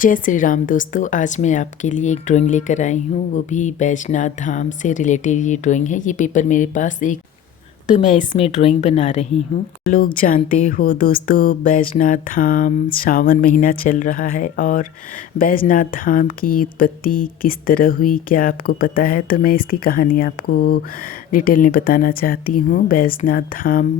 जय श्री राम दोस्तों। आज मैं आपके लिए एक ड्राइंग लेकर आई हूँ, वो भी बैजनाथ धाम से रिलेटेड ये ड्राइंग है। ये पेपर मेरे पास एक तो मैं इसमें ड्राइंग बना रही हूँ। लोग जानते हो दोस्तों, बैजनाथ धाम सावन महीना चल रहा है और बैजनाथ धाम की उत्पत्ति किस तरह हुई, क्या आपको पता है? तो मैं इसकी कहानी आपको डिटेल में बताना चाहती हूँ। बैजनाथ धाम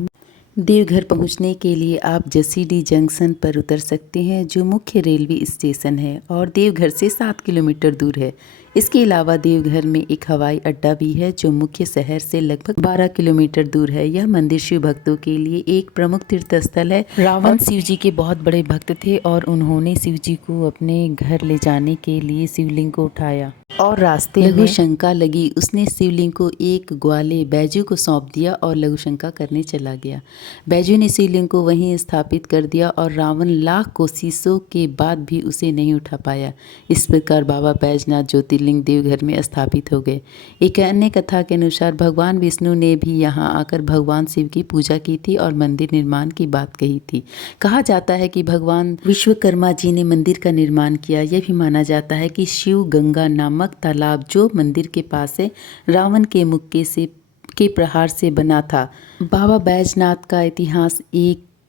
देवघर पहुंचने के लिए आप जसीडीह जंक्शन पर उतर सकते हैं, जो मुख्य रेलवे स्टेशन है और देवघर से 7 किलोमीटर दूर है। इसके अलावा देवघर में एक हवाई अड्डा भी है, जो मुख्य शहर से लगभग 12 किलोमीटर दूर है। यह मंदिर शिव भक्तों के लिए एक प्रमुख तीर्थ स्थल है। रावण शिव जी के बहुत बड़े भक्त थे और उन्होंने शिव जी को अपने घर ले जाने के लिए शिवलिंग को उठाया और रास्ते में लघु शंका लगी। उसने शिवलिंग को एक ग्वाले बैजू को सौंप दिया और लघु शंका करने चला गया। बैजू ने शिवलिंग को वहीं स्थापित कर दिया और रावण लाख कोशिशों के बाद भी उसे नहीं उठा पाया। इस प्रकार बाबा बैजनाथ ज्योतिर्लिंग देवघर में स्थापित हो गए। एक अन्य कथा के अनुसार भगवान विष्णु ने भी यहाँ आकर भगवान शिव की पूजा की थी और मंदिर निर्माण की बात कही थी। कहा जाता है कि भगवान विश्वकर्मा जी ने मंदिर का निर्माण किया। यह भी माना जाता है कि शिव गंगा नामक तालाब जो मंदिर के पास है, रावण के मुक्के से के प्रहार से बना था। बाबा बैजनाथ का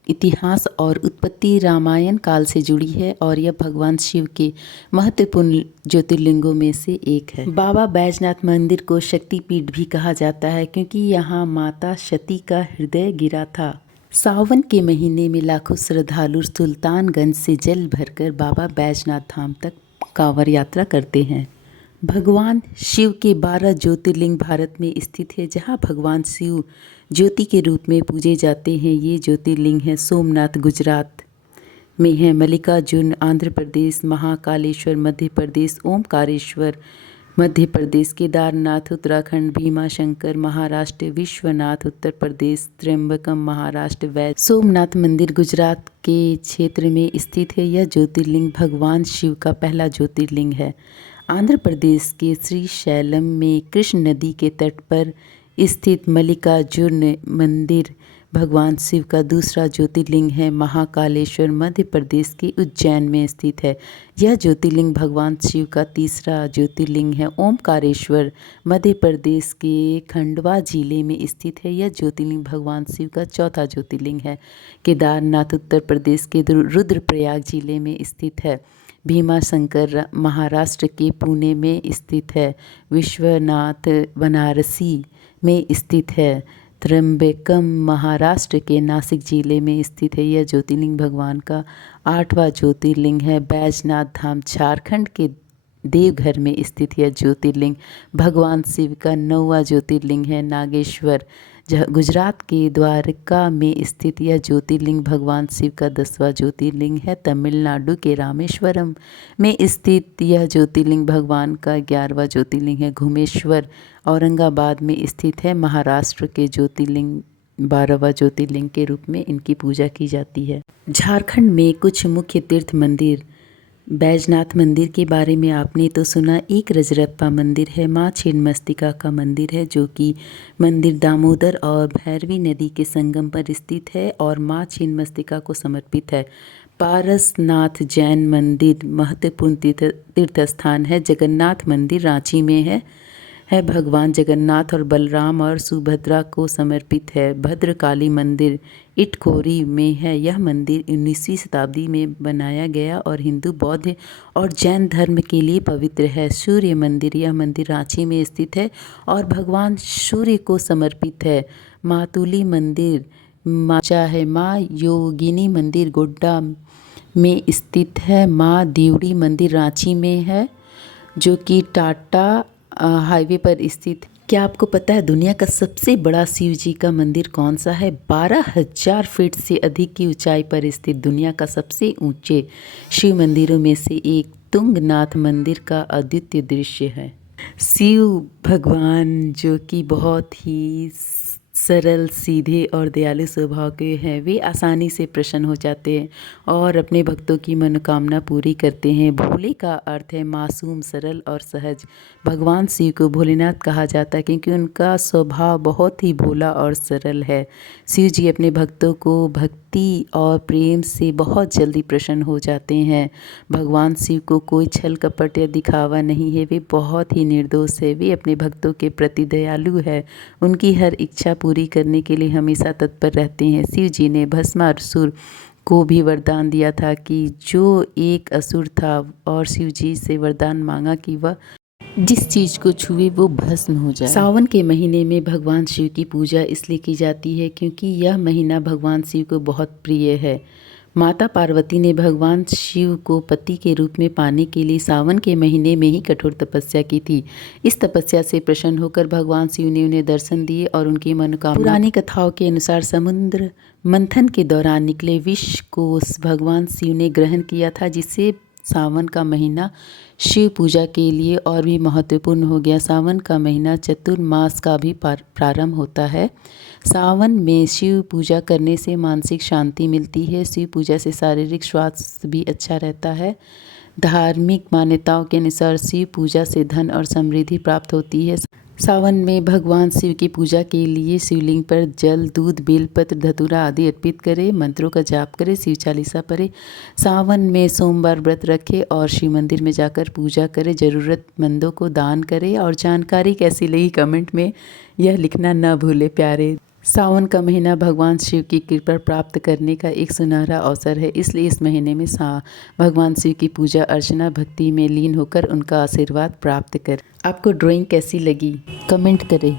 इतिहास और उत्पत्ति रामायण काल से जुड़ी है और यह भगवान शिव के महत्वपूर्ण ज्योतिर्लिंगों में से एक है। बाबा बैजनाथ मंदिर को शक्तिपीठ भी कहा जाता है, क्योंकि यहाँ माता सती का हृदय गिरा था। सावन के महीने में लाखों श्रद्धालु सुल्तानगंज से जल भरकर बाबा बैजनाथ धाम तक कांवड़ यात्रा करते हैं। भगवान शिव के 12 ज्योतिर्लिंग भारत में स्थित है, जहां भगवान शिव ज्योति के रूप में पूजे जाते हैं। ये ज्योतिर्लिंग है सोमनाथ गुजरात में है, मल्लिकार्जुन आंध्र प्रदेश, महाकालेश्वर मध्य प्रदेश, ओमकारेश्वर मध्य प्रदेश, केदारनाथ उत्तराखंड, भीमाशंकर महाराष्ट्र, विश्वनाथ उत्तर प्रदेश, त्र्यंबकम महाराष्ट्र, वैद्य सोमनाथ मंदिर गुजरात के क्षेत्र में स्थित है। यह ज्योतिर्लिंग भगवान शिव का पहला ज्योतिर्लिंग है। आंध्र प्रदेश के श्रीशैलम में कृष्ण नदी के तट पर स्थित मल्लिकार्जुन मंदिर भगवान शिव का दूसरा ज्योतिर्लिंग है। महाकालेश्वर मध्य प्रदेश के उज्जैन में स्थित है। यह ज्योतिर्लिंग भगवान शिव का तीसरा ज्योतिर्लिंग है। ओमकारेश्वर मध्य प्रदेश के खंडवा जिले में स्थित है। यह ज्योतिर्लिंग भगवान शिव का चौथा ज्योतिर्लिंग है। केदारनाथ उत्तर प्रदेश के रुद्रप्रयाग जिले में स्थित है। भीमाशंकर महाराष्ट्र के पुणे में स्थित है। विश्वनाथ बनारसी में स्थित है। त्र्यंबकम महाराष्ट्र के नासिक जिले में स्थित है। यह ज्योतिर्लिंग भगवान का 8वां ज्योतिर्लिंग है। बैजनाथ धाम झारखंड के देवघर में स्थित यह ज्योतिर्लिंग भगवान शिव का 9वां ज्योतिर्लिंग है। नागेश्वर गुजरात के द्वारका में स्थित यह ज्योतिर्लिंग भगवान शिव का 10वां ज्योतिर्लिंग है। तमिलनाडु के रामेश्वरम में स्थित यह ज्योतिर्लिंग भगवान का 11वां ज्योतिर्लिंग है। घुमेश्वर औरंगाबाद में स्थित है। महाराष्ट्र के ज्योतिर्लिंग 12वां ज्योतिर्लिंग के रूप में इनकी पूजा की जाती है। झारखंड में कुछ मुख्य तीर्थ मंदिर। बैजनाथ मंदिर के बारे में आपने तो सुना। एक रजरप्पा मंदिर है। माँ छिन्नमस्तिका का मंदिर है, जो कि मंदिर दामोदर और भैरवी नदी के संगम पर स्थित है और माँ छिन्नमस्तिका को समर्पित है। पारसनाथ जैन मंदिर महत्वपूर्ण तीर्थ स्थान है। जगन्नाथ मंदिर रांची में है। भगवान जगन्नाथ और बलराम और सुभद्रा को समर्पित है। भद्रकाली मंदिर इटखोरी में है। यह मंदिर 19वीं शताब्दी में बनाया गया और हिंदू, बौद्ध और जैन धर्म के लिए पवित्र है। सूर्य मंदिर, यह मंदिर रांची में स्थित है और भगवान सूर्य को समर्पित है। मातुली मंदिर माँ योगिनी मंदिर गोड्डा में स्थित है। माँ देवड़ी मंदिर रांची में है, जो कि टाटा हाईवे पर स्थित। क्या आपको पता है दुनिया का सबसे बड़ा शिव जी का मंदिर कौन सा है? 12,000 फीट से अधिक की ऊंचाई पर स्थित दुनिया का सबसे ऊंचे शिव मंदिरों में से एक तुंगनाथ मंदिर का अद्वितीय दृश्य है। शिव भगवान जो कि बहुत ही सरल, सीधे और दयालु स्वभाव के हैं। वे आसानी से प्रसन्न हो जाते हैं और अपने भक्तों की मनोकामना पूरी करते हैं। भोले का अर्थ है मासूम, सरल और सहज। भगवान शिव को भोलेनाथ कहा जाता है क्योंकि उनका स्वभाव बहुत ही भोला और सरल है। शिव जी अपने भक्तों को भक्ति और प्रेम से बहुत जल्दी प्रसन्न हो जाते हैं। भगवान शिव को कोई छल कपट या दिखावा नहीं है। वे बहुत ही निर्दोष है। वे अपने भक्तों के प्रति दयालु है। उनकी हर इच्छा पूरी करने के लिए हमेशा तत्पर रहते हैं। शिव जी ने भस्मासुर को भी वरदान दिया था कि जो एक असुर था और शिव जी से वरदान मांगा कि वह जिस चीज़ को छुए वो भस्म हो जाए। सावन के महीने में भगवान शिव की पूजा इसलिए की जाती है क्योंकि यह महीना भगवान शिव को बहुत प्रिय है। माता पार्वती ने भगवान शिव को पति के रूप में पाने के लिए सावन के महीने में ही कठोर तपस्या की थी। इस तपस्या से प्रसन्न होकर भगवान शिव ने उन्हें दर्शन दिए और उनकी मनोकामना। पुरानी कथाओं के अनुसार समुद्र मंथन के दौरान निकले विष को भगवान शिव ने ग्रहण किया था, जिससे सावन का महीना शिव पूजा के लिए और भी महत्वपूर्ण हो गया। सावन का महीना चतुर्मास का भी प्रारंभ होता है। सावन में शिव पूजा करने से मानसिक शांति मिलती है। शिव पूजा से शारीरिक स्वास्थ्य भी अच्छा रहता है। धार्मिक मान्यताओं के अनुसार शिव पूजा से धन और समृद्धि प्राप्त होती है। सावन में भगवान शिव की पूजा के लिए शिवलिंग पर जल, दूध, बेलपत्र, धतूरा आदि अर्पित करें, मंत्रों का जाप करें, शिव चालीसा पढ़ें। सावन में सोमवार व्रत रखें और शिव मंदिर में जाकर पूजा करें। ज़रूरतमंदों को दान करें और जानकारी कैसी लगी कमेंट में यह लिखना न भूलें प्यारे। सावन का महीना भगवान शिव की कृपा प्राप्त करने का एक सुनहरा अवसर है, इसलिए इस महीने में भगवान शिव की पूजा अर्चना भक्ति में लीन होकर उनका आशीर्वाद प्राप्त करें। आपको ड्राइंग कैसी लगी कमेंट करें।